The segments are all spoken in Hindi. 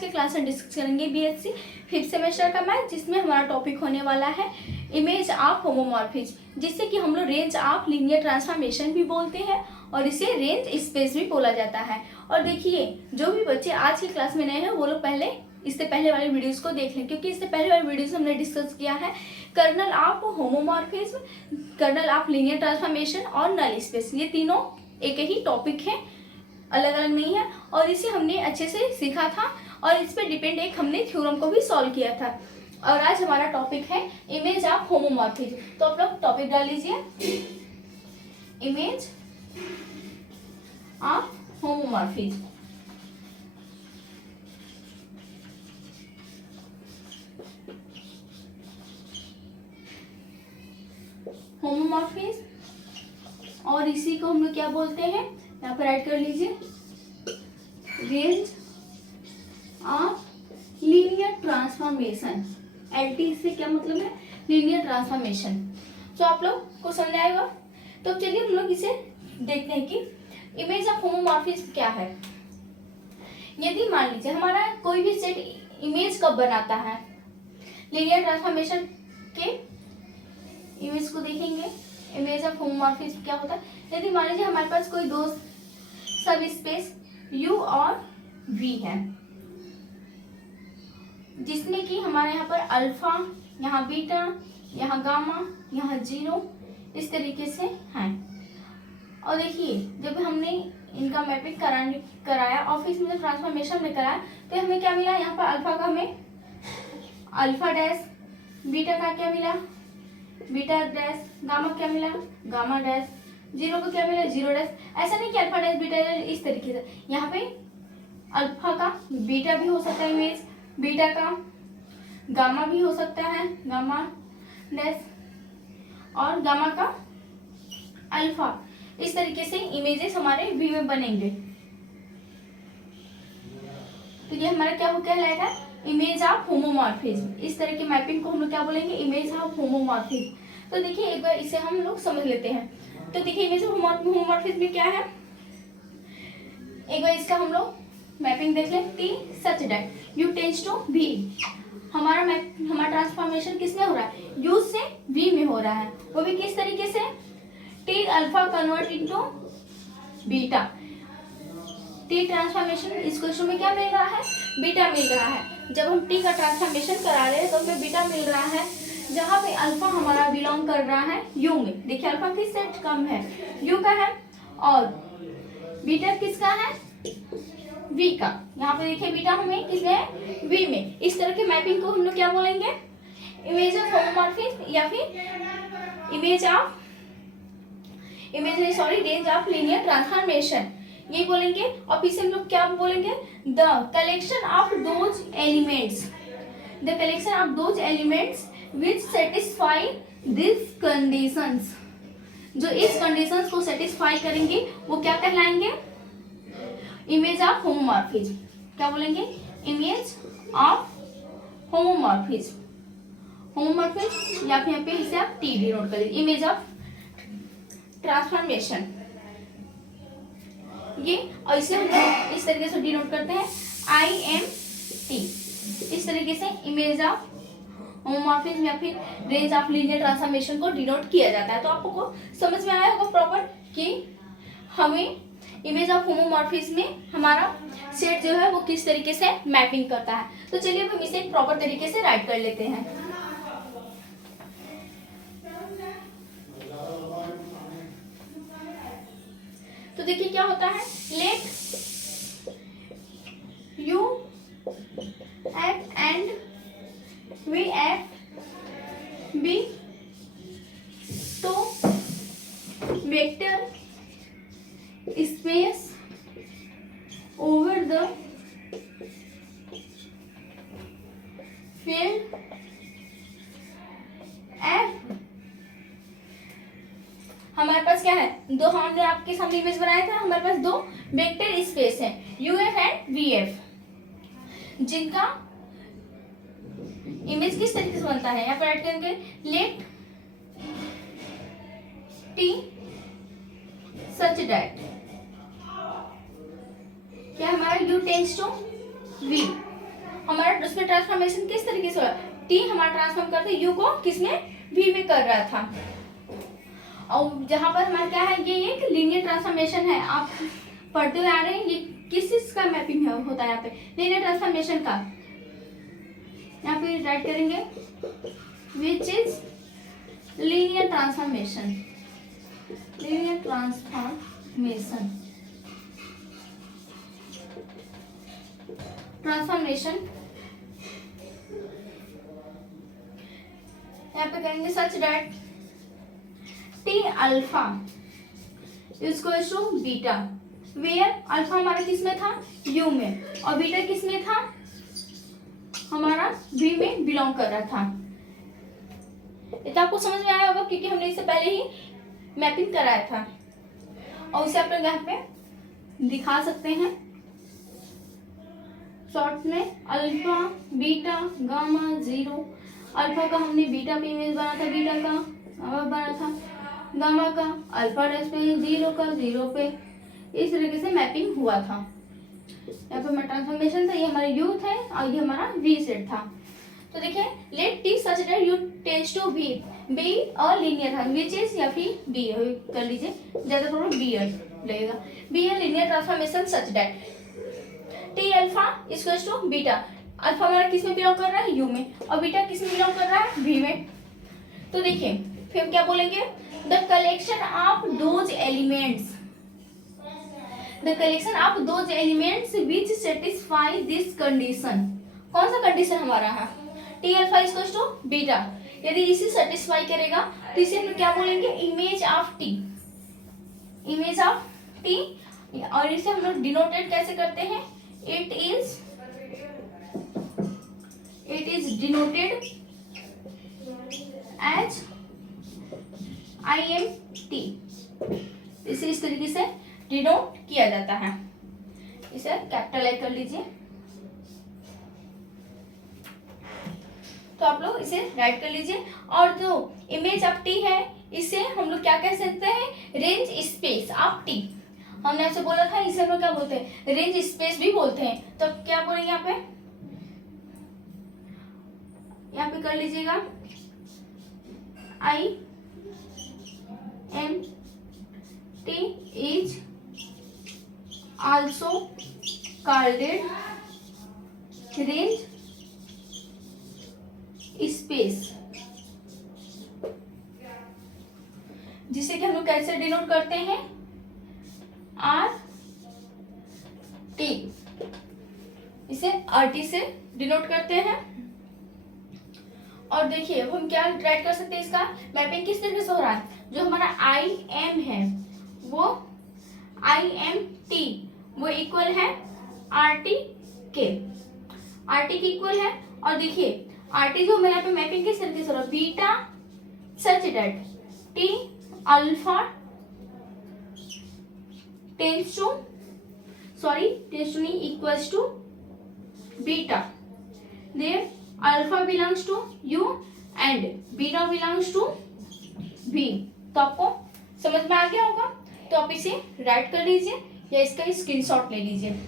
आज के क्लास में डिस्कस करेंगे बीएससी 5th सेमेस्टर का मैथ, जिसमें हमारा टॉपिक होने वाला है इमेज ऑफ होमोमॉर्फिज्म, जिससे कि हम लोग रेंज ऑफ लीनियर ट्रांसफॉर्मेशन भी बोलते हैं और इसे रेंज स्पेस भी बोला जाता है। और देखिए, जो भी बच्चे आज की क्लास में नए हैं वो लोग पहले इससे पहले वाले वीडियोस को देख लें, क्योंकि इससे पहले वाले वीडियोस हमने डिस्कस किया है kernel of homomorphism, kernel of linear transformation और नल स्पेस। ये तीनों एक ही टॉपिक है, अलग अलग नहीं है, और इसे हमने अच्छे से सीखा था और इस पे डिपेंड एक हमने थ्योरम को भी सॉल्व किया था। और आज हमारा टॉपिक है इमेज ऑफ होमोमॉर्फिज्म। तो आप लोग टॉपिक डाल लीजिए, इमेज ऑफ होमोमॉर्फिज्म। होमोमॉर्फिज्म, और इसी को हम लोग क्या बोलते हैं, यहाँ पर ऐड कर लीजिए, range of linear transformation. LT से क्या मतलब है, लीनियर ट्रांसफॉर्मेशन। तो आप लोग को समझ आएगा। तो चलिए हम लोग इसे देखते हैं कि इमेज ऑफ होमोमॉर्फिज्म क्या है। यदि मान लीजिए हमारा कोई भी सेट इमेज कब बनाता है, लीनियर ट्रांसफॉर्मेशन के इमेज को देखेंगे, इमेज ऑफ होमोमॉर्फिज्म क्या होता है। यदि मान लीजिए हमारे पास कोई दो सब स्पेस u और v है, जिसमें कि हमारे यहाँ पर अल्फा, यहाँ बीटा, यहाँ गामा, यहाँ जीरो, इस तरीके से हैं। और देखिए, जब हमने इनका मैपिंग कराया ऑफिस में, ट्रांसफॉर्मेशन में कराया, तो हमें क्या मिला, यहाँ पर अल्फा का हमें अल्फा डैश, बीटा का क्या मिला, बीटा डैश, गामा क्या मिला, गामा डैश, जीरो को क्या मिला, जीरो डैश। ऐसा नहीं कि अल्फा डैश बीटा डैश, इस तरीके से यहाँ पे अल्फा का बीटा भी हो सकता है इमेज, बीटा का गामा भी हो सकता है, गामा डैश, और गामा का अल्फा। इस तरीके से इमेजेस हमारे वी में बनेंगे। तो ये हमारा क्या कहलाएगा, इमेज ऑफ होमोमॉर्फिज्म। इस तरह की मैपिंग को हम लोग क्या बोलेंगे, इमेज ऑफ होमोमॉर्फिज्म। तो देखिए एक बार इसे हम लोग समझ लेते हैं। तो देखिए इमेज ऑफ होमोमॉर्फिज्म में क्या है, एक बार इसका हम लोग मैपिंग देख लें। T such that U tends to V, हमारा ट्रांसफॉर्मेशन किस में हो रहा है, यू से वी में हो रहा है। वो भी किस तरीके से, T alpha convert into beta. T transformation इस क्वेश्चन में क्या मिल रहा है, बीटा मिल रहा है। जब हम टी का ट्रांसफॉर्मेशन करा रहे हैं तो हमें बीटा मिल रहा है, जहाँ पे अल्फा हमारा बिलोंग कर रहा है यू में। देखिए अल्फा किस से कम है, यू का है, और बीटा किसका है, वी का। यहाँ पे देखिए बीटा हमें किसमें है, वी में। इस तरह के मैपिंग को हम लोग क्या बोलेंगे, इमेज ऑफ होमोमॉर्फिज्म, या फिर रेंज ऑफ लीनियर ट्रांसफॉर्मेशन, ये बोलेंगे। और फिर से हम लोग क्या बोलेंगे, the collection of those elements which satisfy this conditions. जो इस कंडीशंस को सेटिस्फाई करेंगे वो क्या कहलाएंगे, इमेज ऑफ होमोमॉर्फिज्म। क्या बोलेंगे, इमेज ऑफ होमोमॉर्फिज्म। या फिर यहाँ पे इसे आप टी डिनोट कर लीजिए, इमेज ऑफ ट्रांसफॉर्मेशन। ये और इसे हम लोग इस तरीके से डिनोट करते हैं, IMT। इस तरीके से इमेज ऑफ होमोमॉर्फिज्म या फिर रेंज ऑफ लीनियर ट्रांसफॉर्मेशन को डिनोट किया जाता है। तो आपको समझ में आया होगा प्रॉपर कि हमें इमेज ऑफ होमोमॉर्फिज्म में हमारा सेट जो है वो किस तरीके से मैपिंग करता है। तो चलिए हम इसे प्रॉपर तरीके से राइट कर लेते हैं। तो देखिए क्या होता है, let U F and V F be तो vector space over the field F. हमारे पास क्या है, दो, हमने आपके सामने इमेज बनाया था, हमारे पास दो वेक्टर स्पेस है, यूएफ एंड वीएफ, जिनका इमेज किस तरीके से बनता है, यहाँ पर ऐड करेंगे, लेट टी सच दैट क्या हमारा u टेंड्स टू v, हमारा उसमें ट्रांसफॉर्मेशन किस तरीके से हो रहा है, टी हमारा ट्रांसफॉर्म करते यू को किसमें, वी में कर रहा था। और जहां पर हमारा क्या है, ये एक लीनियर ट्रांसफॉर्मेशन है, आप पढ़ते हुए आ रहे हैं, ये किस चीज का मैपिंग होता है यहाँ पे, लीनियर ट्रांसफॉर्मेशन का। यहाँ पे राइट करेंगे which is linear transformation, linear transformation, transformation यहाँ पे करेंगे such that T alpha equals to beta, where alpha हमारा किस में था, यू में, और बीटा किस में था, हमारा वी में बिलोंग कर रहा था। ये तो आपको समझ में आया होगा क्योंकि हमने इससे पहले ही मैपिंग कराया था, और उसे आप लोग यहाँ पे दिखा सकते हैं शॉर्ट में, alpha beta gamma zero. Alpha का हमने बीटा पे इमेज बना था, बीटा का बना था, गामा का अल्फा डैश पे, जीरो का जीरो पे, इस तरीके से मैपिंग हुआ था। यहाँ पे हमारा ट्रांसफॉर्मेशन था, ये हमारा यू था और ये हमारा वी सेट था। तो देखिए let T such that U tends to B, B और लीनियर था, विच इज या फिर बी कर लीजिए, ज्यादा प्रॉब्लम बी लगेगा, be a linear transformation such that T alpha equals to beta. Alpha हमारा किस में बिलोंग कर रहा है, यू में, और बीटा किस में बिलोंग कर रहा है, वी में। तो देखिए फिर हम क्या बोलेंगे, the collection of those elements, the collection of those elements which satisfy this condition. कौन सा कंडीशन हमारा है, T alpha equals to beta, यदि इसे सेटिस्फाई करेगा तो इसे हम क्या बोलेंगे, image of T, image of T. और इसे हम लोग डिनोटेड कैसे करते हैं, it is denoted as IMT, इसे इस तरीके से डिनोट किया जाता है, इसे कैपिटलाइज कर लीजिए। तो आप लोग इसे राइट कर लीजिए। और जो इमेज ऑफ टी है इसे हम लोग क्या कह सकते हैं, रेंज स्पेस ऑफ टी। हमने आपसे बोला था इसे हम लोग क्या बोलते हैं, रेंज स्पेस भी बोलते हैं। तो क्या बोलेंगे यहाँ पे कर लीजिएगा IMT is also called range space, जिसे कि हम लोग कैसे डिनोट करते हैं, RT, इसे RT से डिनोट करते हैं। और देखिए हम क्या राइट कर सकते हैं, इसका मैपिंग किस तरीके से हो रहा है, जो हमारा IM है वो IMT वो इक्वल है RT के, RT के इक्वल है। और देखिए RT जो हमारे यहाँ पे मैपिंग किस तरीके से हो रहा है, beta such that T alpha tends to नहीं equals to beta, there alpha belongs to U and beta belongs to V. तो आपको समझ में आ गया होगा, तो आप इसे राइट कर लीजिए या इसका स्क्रीनशॉट ले लीजिए।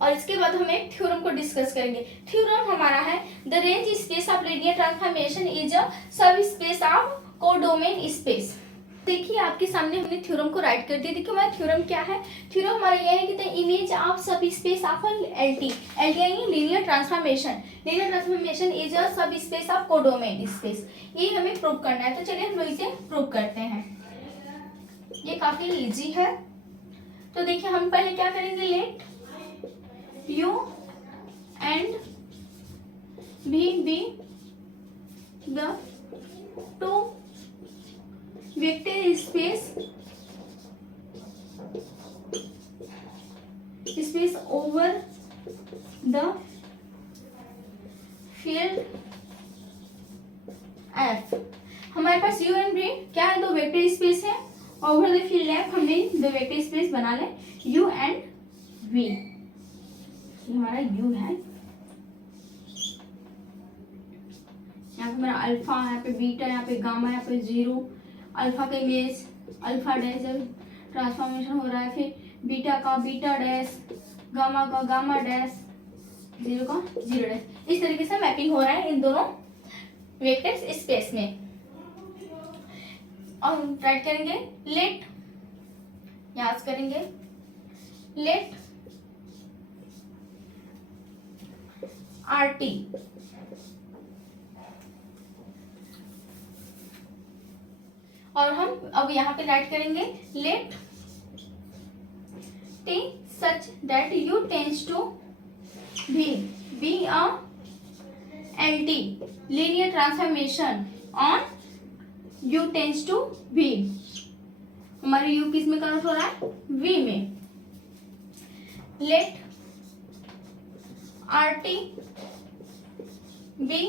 और इसके बाद हम एक थ्योरम को डिस्कस करेंगे। थ्योरम हमारा है the range space of linear transformation is a सब स्पेस ऑफ कोडोमेन स्पेस। देखिए आपके सामने हमने थ्योरम को राइट कर दिया। देखिए हमारा थ्योरम क्या है, थ्योरम हमारा यह है कि द इमेज ऑफ सब स्पेस ऑफ LT यानी लीनियर ट्रांसफॉर्मेशन इज अ सब स्पेस ऑफ कोडोमेन स्पेस। ये हमें प्रूव करना है, तो चलिए हम लोग इसे प्रूव करते हैं। ये काफी इजी है। तो देखिए हम पहले क्या करेंगे, late U and V be the two vector space over the field F। हमारे पास U and V क्या है, दो वेक्टर स्पेस है। ओवर द फील्ड F हमने दो वेक्टर स्पेस बना ले U and V। ये हमारा U है, यहाँ पे हमारा अल्फा, यहाँ पे बीटा, यहाँ पे गामा, यहाँ पे जीरो। अल्फा का इमेज अल्फा डैश ट्रांसफॉर्मेशन हो रहा है, फिर बीटा का बीटा डैश, गामा का गामा डैश, 0 का 0 डैश। इस तरीके से मैपिंग हो रहा है इन दोनों वेक्टर स्पेस में। और हम राइट करेंगे लेट, यहां से करेंगे लेट RT और हम अब यहाँ पे राइट करेंगे late T such that U tends to be a LT linear transformation on U tends to V। हमारे U किस में कन्वर्ट हो रहा है? V में। Let RT be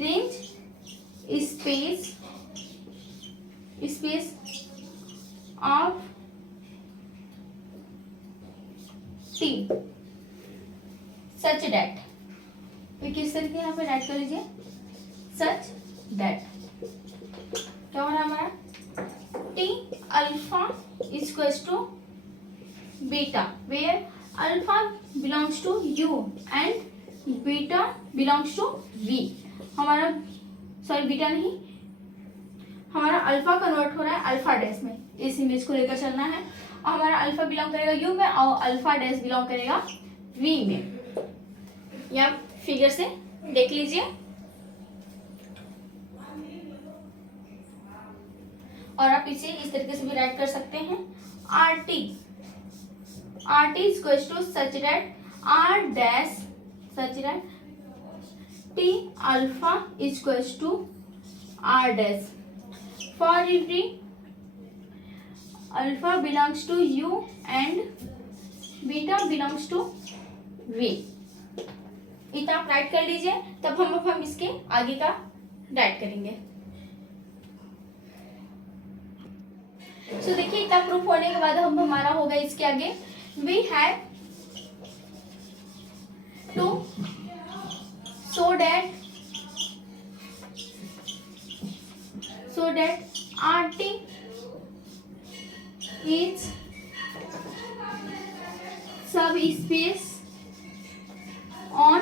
range space of T such that, तो किस तरीके यहाँ पे राइट कर लीजिए such that क्या हो रहा है हमारा T alpha equals to beta where alpha belongs to U and beta belongs to V। हमारा सॉरी बीटा नहीं, हमारा अल्फा कन्वर्ट हो रहा है अल्फा डैश में, इस इमेज को लेकर चलना है। और हमारा अल्फा बिलोंग करेगा यू में और अल्फा डैश बिलोंग करेगा वी में। ये आप फिगर से देख लीजिए। और आप इसे इस तरीके से भी राइट कर सकते हैं RT is equals to such that R dash such that T alpha is equals to R dash for every alpha belongs to U and beta belongs to V। इतना आप राइट कर लीजिए, तब हम इसके आगे का राइट करेंगे। देखिए इतना प्रूफ होने के बाद हम हमारा होगा इसके आगे we have to so that RT is subspace on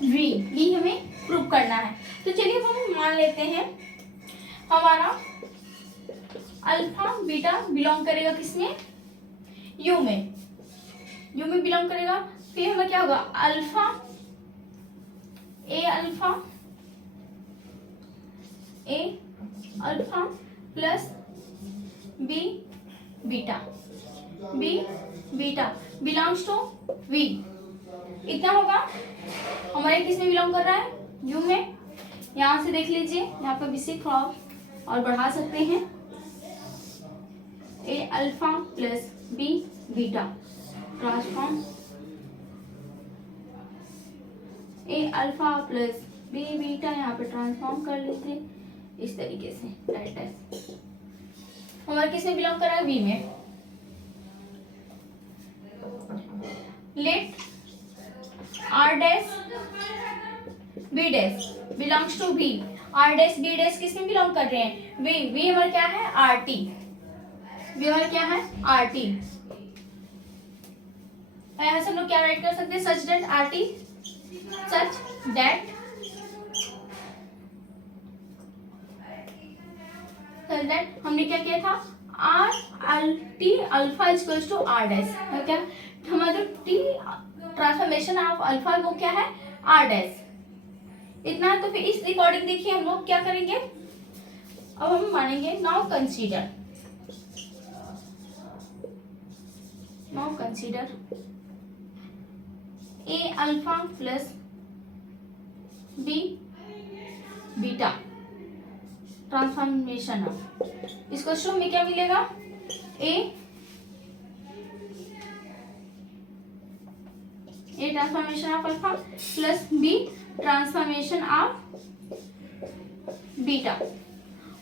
V, ये हमें प्रूव करना है। तो चलिए हम मान लेते हैं हमारा अल्फा बीटा बिलोंग करेगा किसमें? यू में, यू में बिलोंग करेगा। फिर हमें क्या होगा alpha plus B beta belongs to V. इतना होगा हमारे किस में बिलोंग कर रहा है? यू में। यहां से देख लीजिए, यहाँ पर इसे थोड़ा और बढ़ा सकते हैं। A alpha plus B beta transform a alpha plus B beta यहाँ पे ट्रांसफॉर्म कर लेते इस तरीके से। राइट है हमारा किस में बिलोंग कर रहा है? वी में। Let R dash B dash belongs to V. R dash B dash किस में बिलोंग कर रहे हैं? वी। वी हमारा क्या है? R T. वी हमारा क्या है? R T. यहाँ से हम लोग क्या राइट कर सकते हैं? Such that R T, such that हमने क्या किया था? R T alpha equals to R dash. क्या हमारा जो टी ट्रांसफॉर्मेशन ऑफ अल्फा वो क्या है? R dash. इतना। तो फिर इस रिकॉर्डिंग देखिए हम लोग क्या करेंगे, अब हम मानेंगे now consider a alpha plus B beta transformation of, इसको शुरू में क्या मिलेगा? A transformation of alpha plus b transformation of beta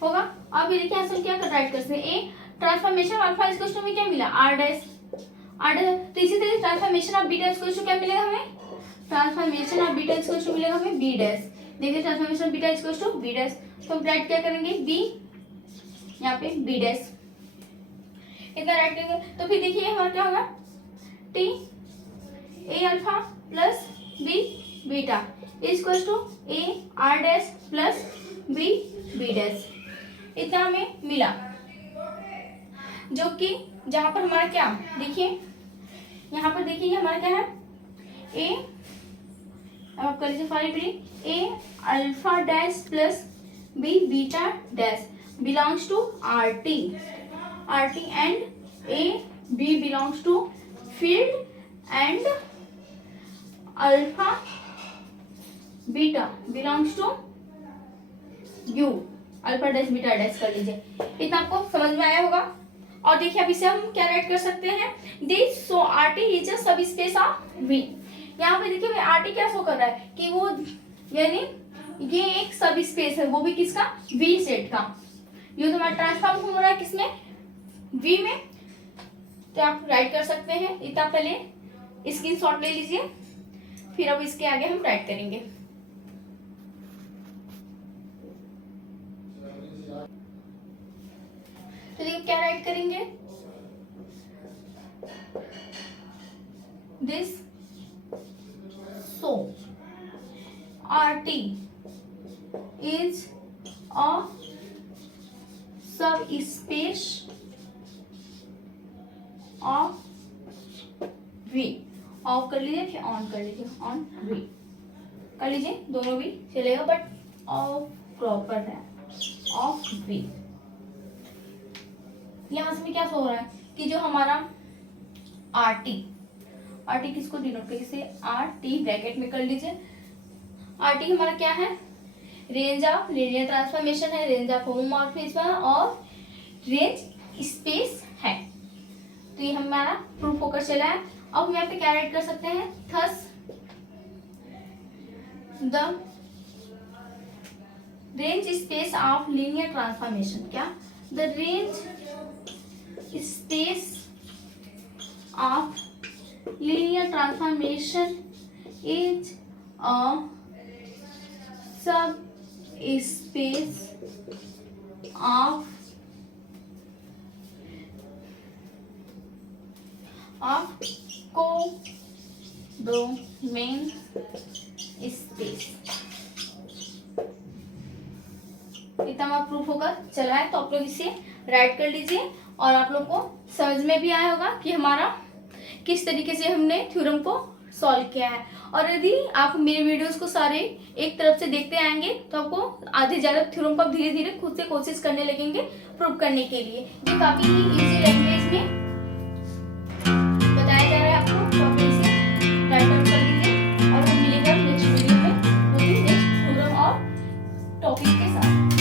होगा। अब देखिए हम क्या राइट कर सकते हैं? ए ट्रांसफॉर्मेशन अल्फा इसको में क्या मिला? R dash. तो इसी तरह ट्रांसफॉर्मेशन ऑफ बीटा इसको क्या मिलेगा हमें? ट्रांसफॉर्मेशन ऑफ बीटा इसको मिलेगा हमें बी डैश। देखिए ट्रांसफॉर्मेशन ऑफ बीटा इसको बी डैश। तो हम राइट क्या करेंगे? बी, यहाँ पे बी डैश, इतना राइट करेंगे। तो फिर देखिए हमारा क्या होगा? T A alpha plus B beta equals to A R dash plus B B dash. इतना हमें मिला, जो कि जहां पर हमारा क्या देखिए, यहाँ पर देखिए ये हमारा क्या है, ए, अब आप कर लीजिए five A alpha dash plus B beta dash belongs to R T and A B belongs to field and alpha beta belongs to U alpha dash beta dash कर लीजिए। इतना आपको समझ में आया होगा। और देखिए अब इसे हम क्या राइट कर सकते हैं, this so R T is a सब स्पेस ऑफ वी। यहाँ पे देखिए आर टी क्या शो कर रहा है कि वो यानी ये एक सब स्पेस है, वो भी किसका, वी सेट का। ये तो हमारा ट्रांसफॉर्म हो रहा है किसमें, वी में। तो आप राइट कर सकते हैं। इतना पहले स्क्रीनशॉट ले लीजिए, फिर अब इसके आगे हम राइट करेंगे। तो देखिए क्या राइट करेंगे, this so R T is a सब स्पेस ऑफ वी। ऑफ कर लीजिए फिर ऑन कर लीजिए, ऑन वी कर लीजिए, दोनों भी चलेगा बट ऑफ प्रॉपर है, ऑफ वी। यहाँ से क्या शो हो रहा है कि जो हमारा आर टी किसको डिनोट करिए, इसे आर टी ब्रैकेट में कर लीजिए। आर टी हमारा क्या है, रेंज ऑफ लीनियर ट्रांसफॉर्मेशन है, रेंज ऑफ होमोमॉर्फिज्म और रेंज स्पेस है। तो ये हमारा प्रूफ होकर चला है। अब हम यहाँ पे क्या राइट कर सकते हैं, thus the range space of linear transformation, क्या, the range space of linear transformation is a subspace of codomain space। इतना हमारा प्रूफ होकर चला है। तो आप लोग इसे राइट कर लीजिए और आप लोग को समझ में भी आया होगा कि हमारा किस तरीके से हमने थ्योरम को सॉल्व किया है। और यदि आप मेरे वीडियोस को सारे एक तरफ से देखते आएंगे तो आपको आधे ज़्यादा थ्योरम को आप धीरे धीरे खुद से कोशिश करने लगेंगे प्रूव करने के लिए। ये काफ़ी ही इजी लैंग्वेज में बताया जा रहा है आपको, तो आप इसे राइट आउट कर लीजिए और हम मिलेंगे नेक्स्ट वीडियो में नेक्स्ट थ्योरम और टॉपिक के साथ।